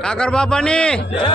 ઠાકર બાપાની જય।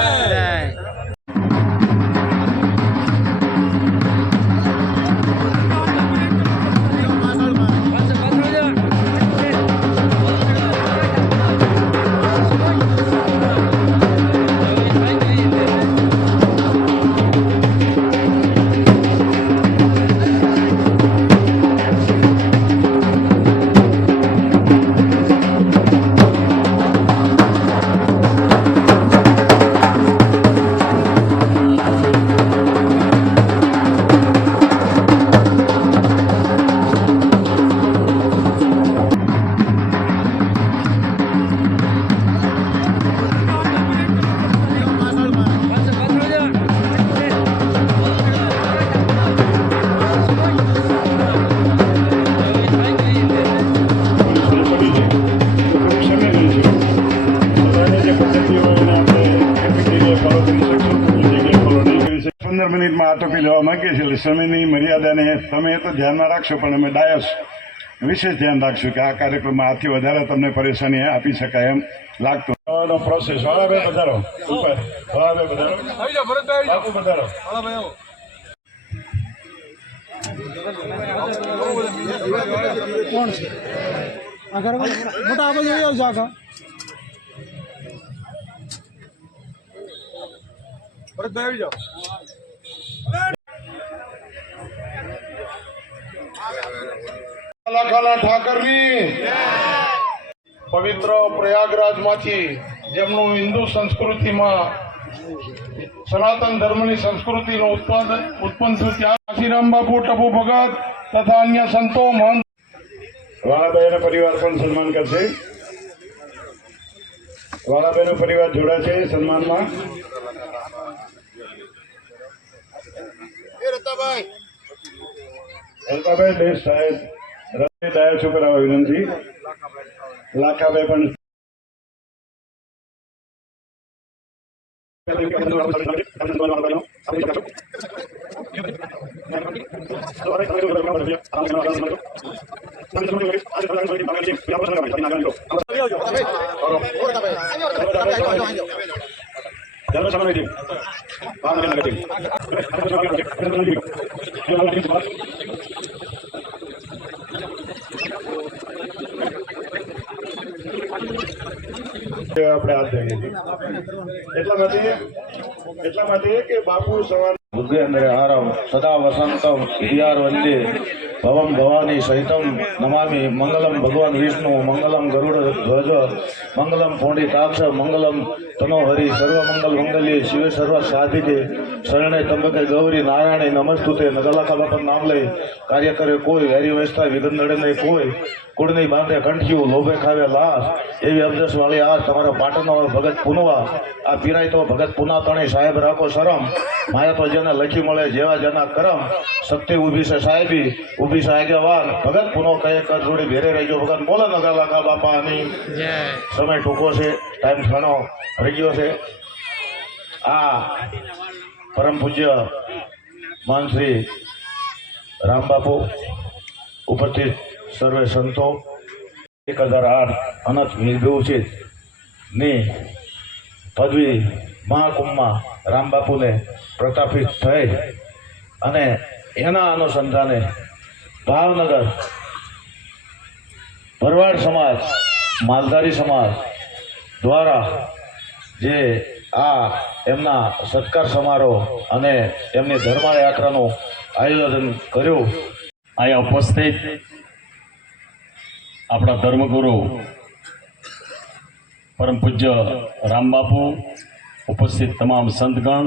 મિનિટમાં આટોપી લેવા માંગીએ છીએ એટલે સમયની મર્યાદાને તમે તો ધ્યાનમાં રાખશો, પણ અમે ડાયસ વિશેષ ધ્યાન રાખશું કે આ કાર્યક્રમમાં આથી વધારે તમને પરેશાની આપી શકાય એમ લાગતું પ્રોસેસ વાળાભાઈ વધારો ઉપર વાળાભાઈ વધારો વધારો કોણ છે મોટા આ બધું જાગા ભરતભાઈ આવી જાઓ। લાખાના ઠાકરની પવિત્ર પ્રયાગરાજમાંથી જેમનું હિન્દુ સંસ્કૃતિમાં સનાતન ધર્મની સંસ્કૃતિનું ઉત્પન્ન થયું ત્યાં કાશીરામ બાપુ, ટપુ ભગત તથા અન્ય સંતો મહંત વાળાભાઈનો પરિવાર પણ સન્માન કરશે। વાળાભાઈનો પરિવાર જોડાશે સન્માનમાં। રતાભાઈ દેશ સાહેબ ડાયસ ઉપર આવવા વિનંતી। લાખાભાઈ પણ આપણે હાથ ધરીએ એટલા માટે કે બાપુ સવાર ભૂગેન્દ્ર હારમ સદા વસંતમ હિયાર વંદે ભવમ ભવાની સહિતમ નમામિ મંગલમ ભગવાન વિષ્ણુ મંગલમ ગરુડ ધ્વજ મંગલમ પુંડિતાક્ષ મંગલમ તનોહરી સર્વમંગલ મંગલ્ય શિવે સર્વ સાધિકે શરણે તંબકે ગૌરી નારાયણી નમસ્તુતે નગલાખા બાપા નામ લઈ કાર્ય કરે કોઈ હરી વૈષ્ણવ વિઘન નડે નહીં કોઈ કુળની બાંધે કંઠિયું લોભે ખાવે લાશ એવી અબજસ વાળી આ તમારા પાટણનો ભગત પુનવા આ પીરાય તો ભગત પુના તણી સાહેબ રાખો શરમ માયા તો જેને લખી મળે જેવા જેના કરમ શક્તિ ઊભી છે સાહેબી ઊભી છે આગેવાન ભગત પુનો કહે કર જોડી ભેરે રહેજો ભગત બોલે નગલાખા બાપાની સમય ટૂંકો છે, ટાઈમ ઘણો રહી ગયો છે। આ પરમ પૂજ્ય મહાન શ્રી રામબાપુ, ઉપસ્થિત સર્વે સંતો, 1008 અનંત વિભૂષિત ની પદવી મહાકુંભમાં રામબાપુને પ્રસ્થાપિત થઈ અને એના અનુસંધાને ભાવનગર ભરવાડ સમાજ, માલધારી સમાજ દ્વારા જે આ એમના સત્કાર સમારોહ અને એમની ધર્મયાત્રાનું આયોજન કર્યું. અહીંયા ઉપસ્થિત આપણા ધર્મગુરુ પરમ પૂજ્ય રામબાપુ, ઉપસ્થિત તમામ સંતગણ,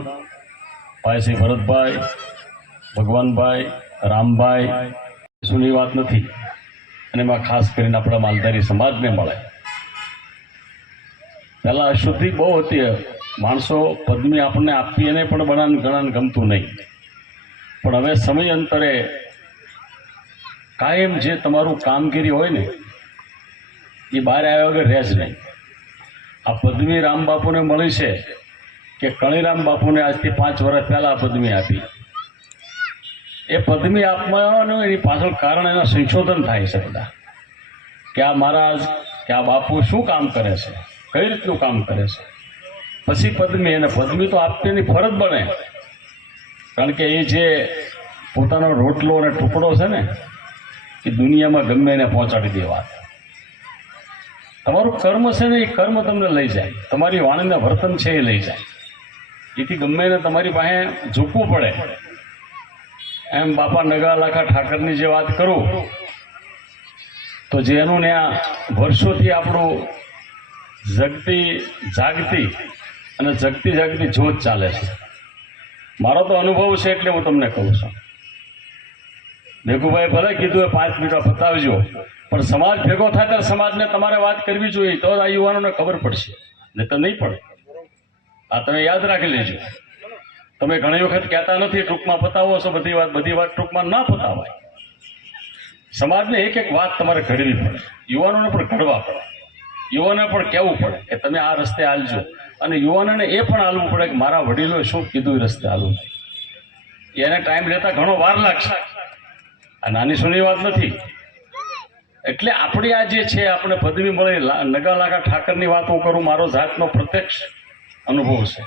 ભાઈ શ્રી ભરતભાઈ, ભગવાનભાઈ, રામભાઈ, સુની વાત નથી. અને એમાં ખાસ કરીને આપણા માલધારી સમાજને મળે. પહેલાં અશુદ્ધિ બહુ હતી, માણસો પદવી આપણને આપી એને પણ ઘણાને ગમતું નહીં. પણ હવે સમય અંતરે કાયમ જે તમારું કામગીરી હોય ને એ બહાર આવ્યા વગર રહે જ નહીં. આ પદવી રામબાપુને મળી છે કે કણીરામ બાપુને આજથી 5 વર્ષ પહેલાં આ પદવી આપી. એ પદવી આપવાનું એની પાછળ કારણ એના સંશોધન થાય છે બધા, કે આ મહારાજ, કે આ બાપુ શું કામ કરે છે, કઈ રીતનું કામ કરે છે. પછી પદવી, એને પદવી તો આપવીની ફરજ બને, કારણ કે એ જે પોતાનો રોટલો અને ટુકડો છે ને એ દુનિયામાં ગમે એને પહોંચાડી દે વાત. તમારું કર્મ છે ને એ કર્મ તમને લઈ જાય, તમારી વાણીના વર્તન છે એ લઈ જાય. એથી ગમે એને તમારી પાસે ઝૂકવું પડે. એમ બાપા નગા લાખા ઠાકરની જે વાત કરું તો જેનું ને આ વર્ષોથી આપણું જાગતી જોત ચાલે છે. મારો તો અનુભવ છે એટલે હું તમને કહું છું. ભેગુભાઈ ભલે કીધું એ 5 મિનિટ પતાવજો, પણ સમાજ ભેગો થાય ત્યારે સમાજને તમારે વાત કરવી જોઈએ, તો આ યુવાનોને ખબર પડશે, નહીં તો નહીં પડે. આ તમે યાદ રાખી લેજો. તમે ઘણી વખત કહેતા નથી ટૂંકમાં પતાવો છો, બધી વાત ટૂંકમાં ના પતાવાય. સમાજને એક વાત તમારે ઘડવી પડે, યુવાનોને પણ ઘડવા પડે, યુવાનોને પણ કહેવું પડે કે તમે આ રસ્તે હાલજો. અને યુવાનોને એ પણ હાલવું પડે કે મારા વડીલોએ શું કીધું એ રસ્તે હાલવું. એને ટાઈમ લેતા ઘણો વાર લાગશે, આ નાની સુની વાત નથી. એટલે આપણી આ જે છે, આપણે પદવી મળી, નગા લાગા ઠાકરની વાત હું કરું, મારો જાતનો પ્રત્યક્ષ અનુભવ છે.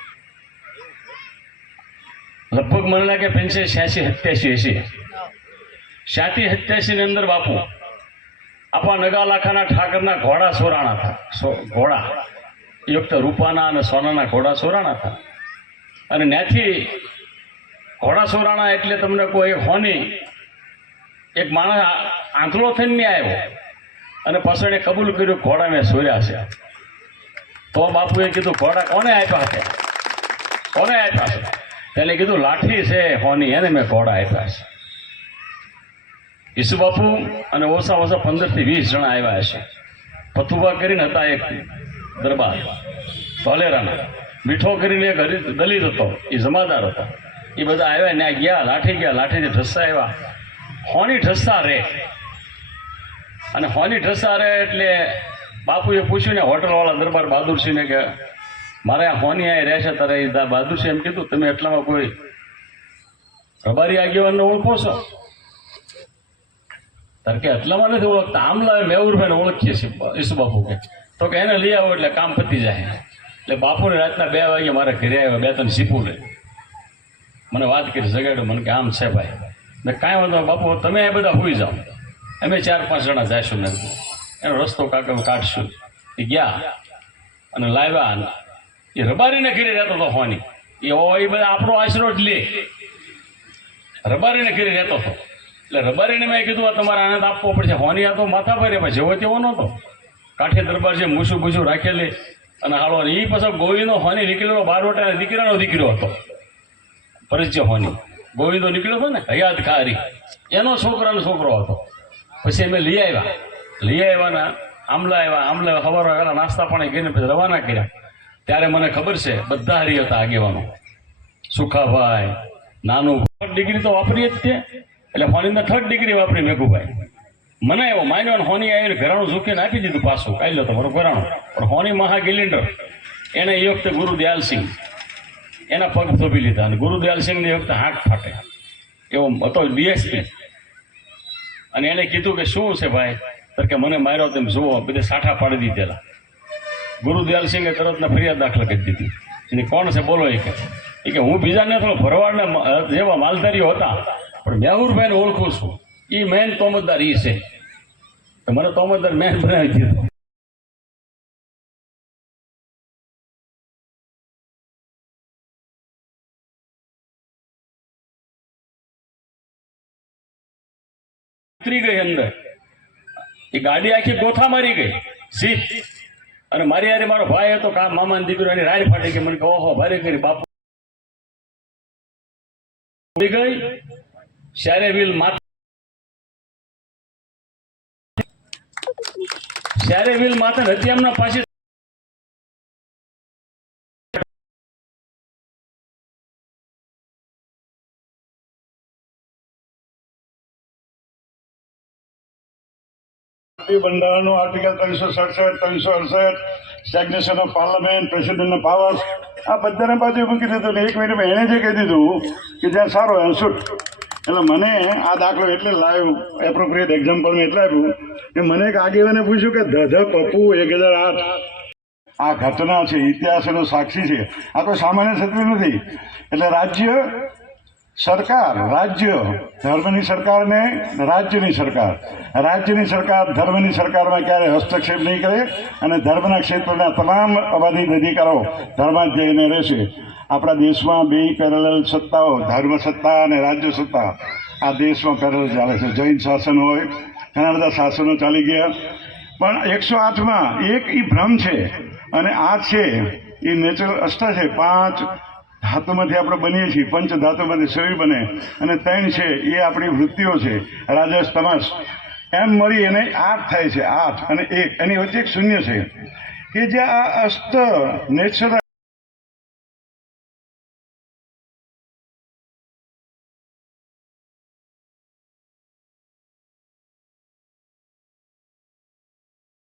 લગભગ મને લાગે 85, 87 ની અંદર બાપુ આપણા નગા લાખાના ઠાકરના ઘોડા સોરાણા હતા. ઘોડા એ વખતે રૂપાના અને સોનાના ઘોડા સોરાણા હતા. અને ત્યાંથી ઘોડા સોરાણા એટલે તમને કોઈ હોની એક માણસ આંધળો થઈને નહીં આવ્યો અને પાછળ એને કબૂલ કર્યું ઘોડા મેં સોર્યા છે. તો બાપુએ કીધું ઘોડા કોને આપ્યા છે, કોને આપ્યા છે? એટલે કીધું લાઠી છે હોની, એને મેં ઘોડા આપ્યા છે. ઈસુ બાપુ અને ઓછા 15 થી 20 જણા આવ્યા છે. પથુબા કરીને હતા એક દરબાર ધોલેરાના, મીઠો કરીને એક દલિત હતો, એ જમાદાર હતા. એ બધા આવ્યા ને ગયા, લાઠીથી ઢસ્સા આવ્યા. હોની ઢસ્સા રે, અને હોની ઢસ્સા રે એટલે બાપુએ પૂછ્યું ને હોટલવાળા દરબાર બહાદુરસિંહને કે મારે આ હોની અહીં રહેશે. તારે બહાદુરસિંહ એમ કીધું તમે એટલામાં કોઈ રબારી આગેવાનને ઓળખો છો? તારે કે એટલામાં નથી ઓળખતા, આમલા મેહુરભાઈને ઓળખીએ છીએ ઈસુ બાપુ કે. તો કે એને લઈ આવો એટલે કામ પતી જાય. એટલે બાપુને રાતના 2 વાગે મારા ઘરે આવ્યા, 2-3 સીપુરે મને વાત કરી, જગાડ્યો મને કે આમ છે ભાઈ. મેં કાંઈ વાંધો બાપુ, તમે એ બધા હોઈ જાઓ, અમે 4-5 જણા જઈશું ને એનો રસ્તો કાઢશું. એ ગયા અને લાવ્યા. એ રબારીને ઘેરી રહેતો હતો હોની, એ બધા આપણો આશરો જ લે. રબારીને ઘેરી રહેતો હતો. એટલે રબારીને મેં કીધું આ તમારે આનંદ આપવો પડશે. હોની આ તો માથા પર જેવો તેવો નહોતો, કાંઠે દરબાર છે, મૂછું રાખેલી અને હાલો. એ પછી ગોવિંદો હોની નીકળેલો, 12 વર્ષના દીકરાનો દીકરો હતો, પરિચય હોની. ગોવિંદો નીકળ્યો હતો ને હયાત ખારી, એનો છોકરાનો છોકરો હતો. પછી અમે લઈ આવ્યા આમલા સવારે પહેલાં નાસ્તા પાણી કરીને પછી રવાના કર્યા. ત્યારે મને ખબર છે બધા હારી હતા આગેવાનો, સુખાભાઈ, નાનું. 3rd ડિગ્રી તો વાપરીએ જ તે, એટલે હોનીને 3rd ડિગ્રી વાપરી મેઘુભાઈ. મને એવો માન્યો હોની આવીને ઘરાણું ઝૂકીને આપી દીધું પાછું, કાઢી લો તમારું ઘરાણું. પણ હોની મહાગિલિન્ડર એને એ વખતે ગુરુદયાલસિંહ એના પગ થોભી લીધા, અને ગુરુદયાલસિંહની એ વખતે હાથ ફાટે એવો હતો ડીએસપી. અને એને કીધું કે શું છે ભાઈ, તો કે મને માર્યો તેમ જુઓ, બધે સાઠા પાડી દીધેલા. ગુરુદયાલસિંહે તરતને ફરિયાદ દાખલ કરી દીધી. એને કોણ છે બોલો? એ કે હું બીજાને થોડો ભરવાડના જેવા માલધારીઓ હતા, પણ મેહુરભાઈને ઓળખું છું, એ મેન તોમતદાર એ છે, તો મને તોમતદાર મેન બનાવી દીધો. ઉતરી ગઈ અંદર, એ ગાડી આખી ગોથા મારી ગઈ સીટ. અને મારી યારે મારો ભાઈ હતો, કા મામાની દીકરો, એની રાડ ફાટી ગઈ. મને કહો ઓહો ભારે કરી બાપુ ઉડી ગઈ. શેરે વ્હીલ માથે હતી એમના પાછી. બંધારણનું આર્ટિકલ 367, 368, સ્ટેગ્નેશન ઓફ પાર્લામેન્ટ, પ્રેસિડેન્ટના પાવર્સ, આ બધાને પાછું મૂકી દીધું. ને 1 મિનિટમાં એણે જે કહી દીધું કે જ્યાં સારો એમ શૂટ. એટલે મને આ દાખલો એટલે લાવ્યું, એપ્રોપ્રિએટ એક્ઝામ્પલ મેં એટલે આપ્યું કે મને એક આગેવાને પૂછ્યું કે ધધ પપ્પુ 1008 આ ઘટના છે, ઇતિહાસનો સાક્ષી છે, આ કોઈ સામાન્ય સત્ય નથી. એટલે રાજ્ય સરકાર, રાજ્ય ધર્મની સરકાર ને રાજ્યની સરકાર, રાજ્યની સરકાર ધર્મની સરકારમાં ક્યારે હસ્તક્ષેપ નહીં કરે અને ધર્મના ક્ષેત્રના તમામ અબાધિત અધિકારો ધર્માધ્યયને રહેશે. આપણા દેશમાં 2 પેરેલલ સત્તાઓ, ધર્મ સત્તા અને રાજ્ય સત્તા, આ દેશમાં પેરેલલ ચાલે છે. જૈન શાસન હોય, ઘણા બધા શાસનો ચાલી ગયા, પણ 108માં એક એ ભ્રમ છે. અને આ છે એ નેચરલ અષ્ટા છે. 5 ધાતુમાંથી આપણે બનીએ છીએ, પંચ ધાતુમાંથી શરીર બને, અને 3 છે એ આપણી વૃત્તિઓ છે, રાજસ તમસ, એમ મળી એને 8 થાય છે. 8 અને 1 એની વચ્ચે એક શૂન્ય છે કે જે આ અષ્ટ નેચરલ